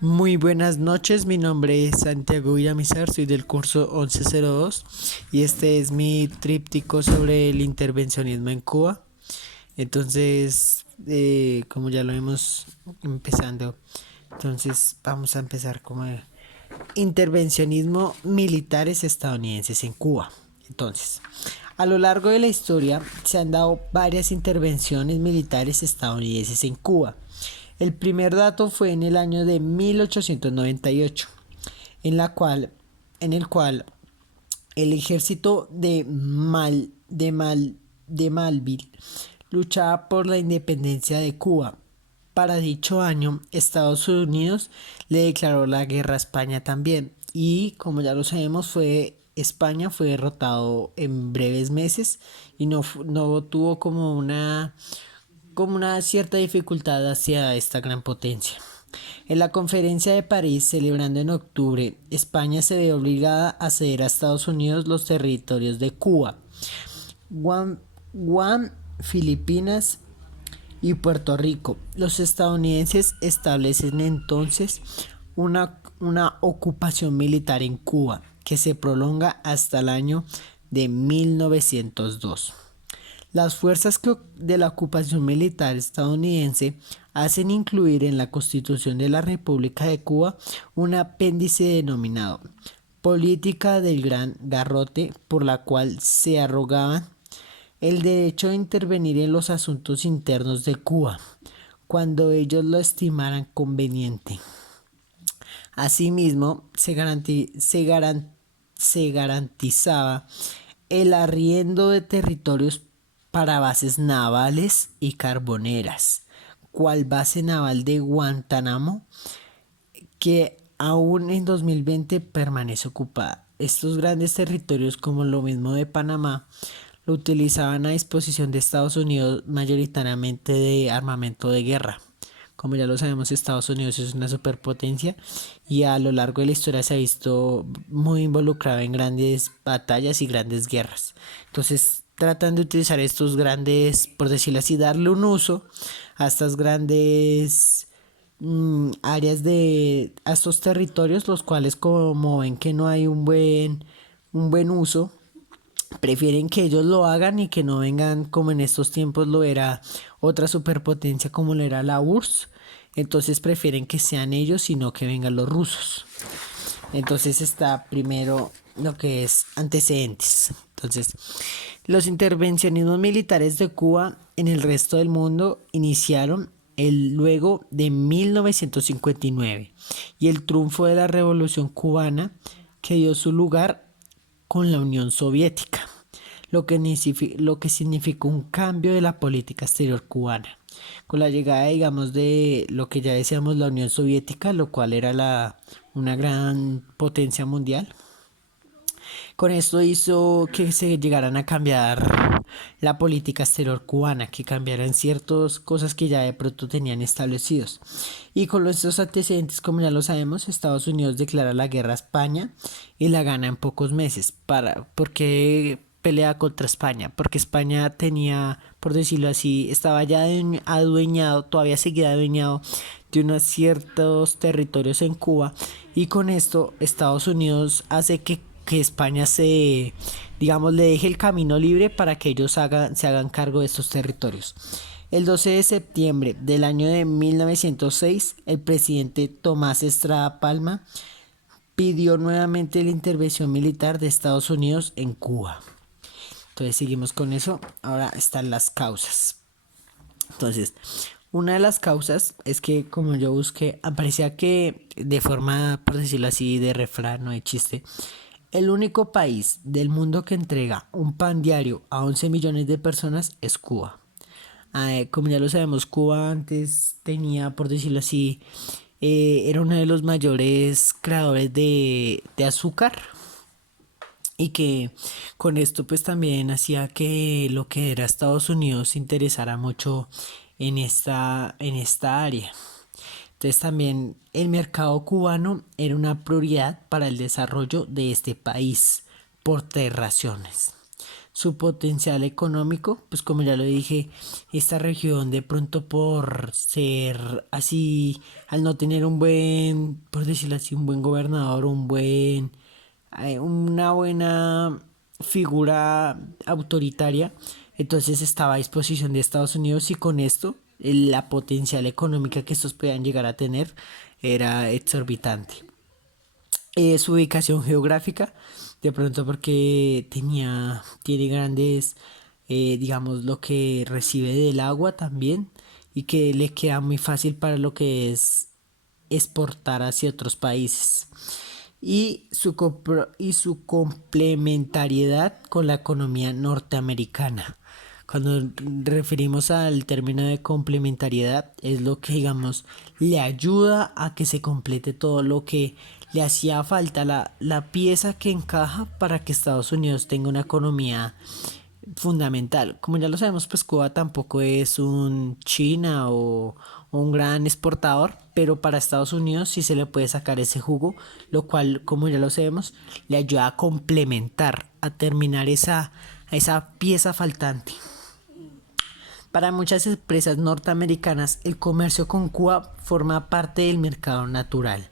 Muy buenas noches, mi nombre es Santiago Villamizar, soy del curso 1102 y este es mi tríptico sobre el intervencionismo en Cuba. Entonces, como ya lo hemos empezando, entonces vamos a empezar como el intervencionismo militares estadounidenses en Cuba. Entonces, a lo largo de la historia se han dado varias intervenciones militares estadounidenses en Cuba. El primer dato fue en el año de 1898, en la cual, en el cual el ejército de Malville luchaba por la independencia de Cuba. Para dicho año, Estados Unidos le declaró la guerra a España también. Y como ya lo sabemos, España fue derrotado en breves meses y no tuvo como una cierta dificultad hacia esta gran potencia. En la conferencia de París, celebrando en octubre, España se ve obligada a ceder a Estados Unidos los territorios de Cuba, Guam, Filipinas y Puerto Rico. Los estadounidenses establecen entonces una ocupación militar en Cuba que se prolonga hasta el año de 1902. Las fuerzas de la ocupación militar estadounidense hacen incluir en la Constitución de la República de Cuba un apéndice denominado Política del Gran Garrote, por la cual se arrogaban el derecho de intervenir en los asuntos internos de Cuba, cuando ellos lo estimaran conveniente. Asimismo, se garantizaba el arriendo de territorios para bases navales y carboneras, cual base naval de Guantánamo, que aún en 2020 permanece ocupada. Estos grandes territorios, como lo mismo de Panamá, lo utilizaban a disposición de Estados Unidos mayoritariamente de armamento de guerra. Como ya lo sabemos, Estados Unidos es una superpotencia y a lo largo de la historia se ha visto muy involucrado en grandes batallas y grandes guerras. Entonces tratan de utilizar estos grandes, por decirlo así, darle un uso a estas grandes áreas a estos territorios, los cuales como ven que no hay un buen uso, prefieren que ellos lo hagan y que no vengan como en estos tiempos lo era otra superpotencia como lo era la URSS. Entonces prefieren que sean ellos y no que vengan los rusos. Entonces está primero lo que es antecedentes. Entonces, los intervencionismos militares de Cuba en el resto del mundo iniciaron luego de 1959 y el triunfo de la Revolución Cubana que dio su lugar con la Unión Soviética, lo que significó un cambio de la política exterior cubana. Con la llegada, digamos, de lo que ya decíamos, la Unión Soviética, lo cual era una gran potencia mundial. Con esto hizo que se llegaran a cambiar la política exterior cubana, que cambiaran ciertas cosas que ya de pronto tenían establecidos. Y con estos antecedentes, como ya lo sabemos, Estados Unidos declara la guerra a España y la gana en pocos meses. ¿Por qué pelea contra España? Porque España tenía, por decirlo así, estaba ya adueñado, todavía seguía adueñado de unos ciertos territorios en Cuba, y con esto Estados Unidos hace que España digamos, le deje el camino libre para que ellos se hagan cargo de estos territorios. El 12 de septiembre del año de 1906, el presidente Tomás Estrada Palma pidió nuevamente la intervención militar de Estados Unidos en Cuba. Entonces seguimos con eso. Ahora están las causas. Entonces, una de las causas es que, como yo busqué, aparecía que de forma, por decirlo así, de refrán o de chiste, el único país del mundo que entrega un pan diario a 11 millones de personas es Cuba. Como ya lo sabemos, Cuba antes tenía, por decirlo así, era uno de los mayores creadores de azúcar, y que con esto pues también hacía que lo que era Estados Unidos se interesara mucho en esta área. Entonces también el mercado cubano era una prioridad para el desarrollo de este país por tres razones. su potencial económico, pues como ya lo dije, esta región de pronto por ser así, al no tener un buen, por decirlo así, un buen gobernador, una buena figura autoritaria, entonces estaba a disposición de Estados Unidos y con esto la potencial económica que estos podían llegar a tener era exorbitante. Su ubicación geográfica, de pronto porque tiene grandes, digamos, lo que recibe del agua también y que le queda muy fácil para lo que es exportar hacia otros países. Y su complementariedad con la economía norteamericana. Cuando referimos al término de complementariedad, es lo que, digamos, le ayuda a que se complete todo lo que le hacía falta, la pieza que encaja para que Estados Unidos tenga una economía fundamental. Como ya lo sabemos, pues Cuba tampoco es un China o un gran exportador, pero para Estados Unidos sí se le puede sacar ese jugo, lo cual, como ya lo sabemos, le ayuda a complementar, a terminar esa pieza faltante. Para muchas empresas norteamericanas, el comercio con Cuba forma parte del mercado natural,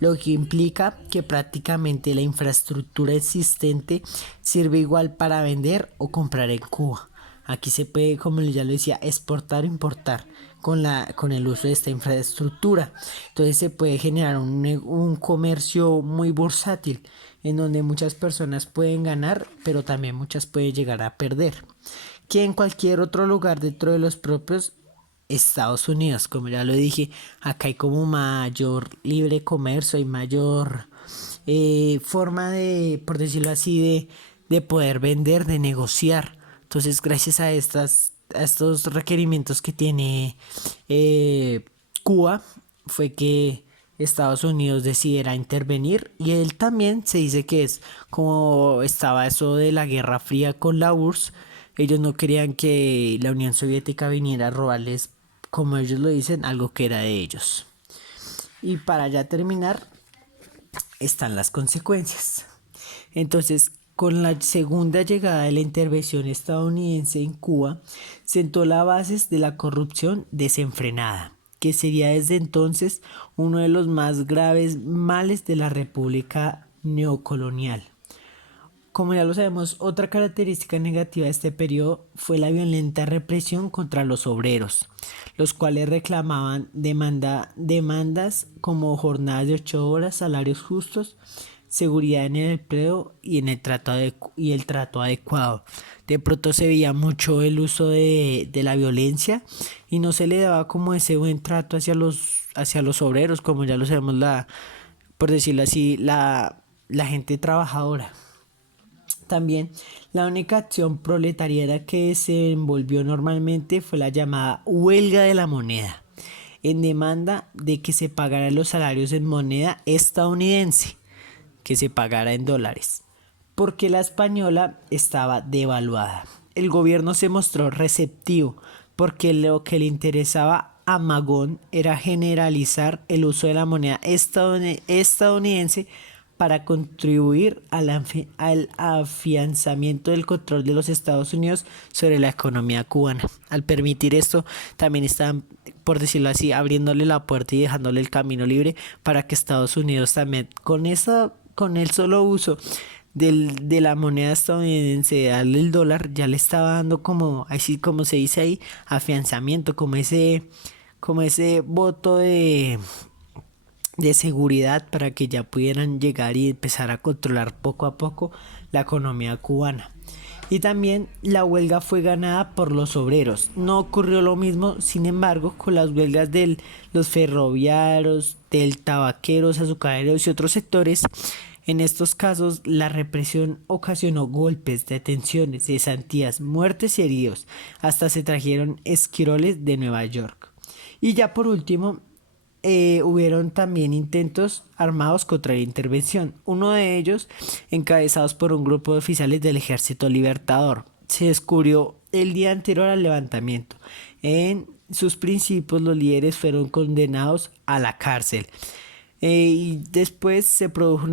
lo que implica que prácticamente la infraestructura existente sirve igual para vender o comprar en Cuba. Aquí se puede, como ya lo decía, exportar o importar con el uso de esta infraestructura. Entonces se puede generar un comercio muy bursátil en donde muchas personas pueden ganar, pero también muchas pueden llegar a perder que en cualquier otro lugar dentro de los propios Estados Unidos. Como ya lo dije, acá hay como mayor libre comercio, hay mayor forma de, por decirlo así, de poder vender, de negociar. Entonces, gracias a estos requerimientos que tiene Cuba, fue que Estados Unidos decidiera intervenir y él también se dice que es como estaba eso de la Guerra Fría con la URSS. Ellos no querían que la Unión Soviética viniera a robarles, como ellos lo dicen, algo que era de ellos. Y para ya terminar, están las consecuencias. Entonces, con la segunda llegada de la intervención estadounidense en Cuba, sentó las bases de la corrupción desenfrenada, que sería desde entonces uno de los más graves males de la República neocolonial. Como ya lo sabemos, otra característica negativa de este periodo fue la violenta represión contra los obreros, los cuales reclamaban demandas como jornadas de 8 horas, salarios justos, seguridad en el empleo y el trato adecuado. De pronto se veía mucho el uso de la violencia y no se le daba como ese buen trato hacia los obreros, como ya lo sabemos, por decirlo así, la gente trabajadora. También la única acción proletariada que se envolvió normalmente fue la llamada huelga de la moneda, en demanda de que se pagaran los salarios en moneda estadounidense, que se pagara en dólares, porque la española estaba devaluada. El gobierno se mostró receptivo porque lo que le interesaba a Magón era generalizar el uso de la moneda estadounidense para contribuir al afianzamiento del control de los Estados Unidos sobre la economía cubana. Al permitir esto, también están, por decirlo así, abriéndole la puerta y dejándole el camino libre para que Estados Unidos también, con el solo uso de la moneda estadounidense, darle el dólar, ya le estaba dando como, así como se dice ahí, afianzamiento, como ese voto de seguridad para que ya pudieran llegar y empezar a controlar poco a poco la economía cubana. Y también la huelga fue ganada por los obreros. No ocurrió lo mismo, sin embargo, con las huelgas de los ferroviarios, del tabaqueros, azucareros y otros sectores. En estos casos, la represión ocasionó golpes, detenciones, cesantías, muertes y heridos. Hasta se trajeron esquiroles de Nueva York. Y ya por último, hubieron también intentos armados contra la intervención, uno de ellos encabezados por un grupo de oficiales del Ejército Libertador. Se descubrió el día anterior al levantamiento. En sus principios los líderes fueron condenados a la cárcel. Y después se produjo en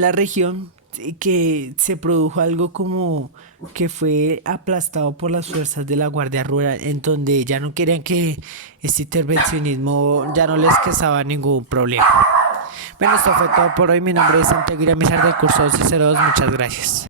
la región que se produjo algo como que fue aplastado por las fuerzas de la Guardia Rural, en donde ya no querían que este intervencionismo ya no les causaba ningún problema. Bueno, esto fue todo por hoy. Mi nombre es Santiago Iramizar del curso 1202. Muchas gracias.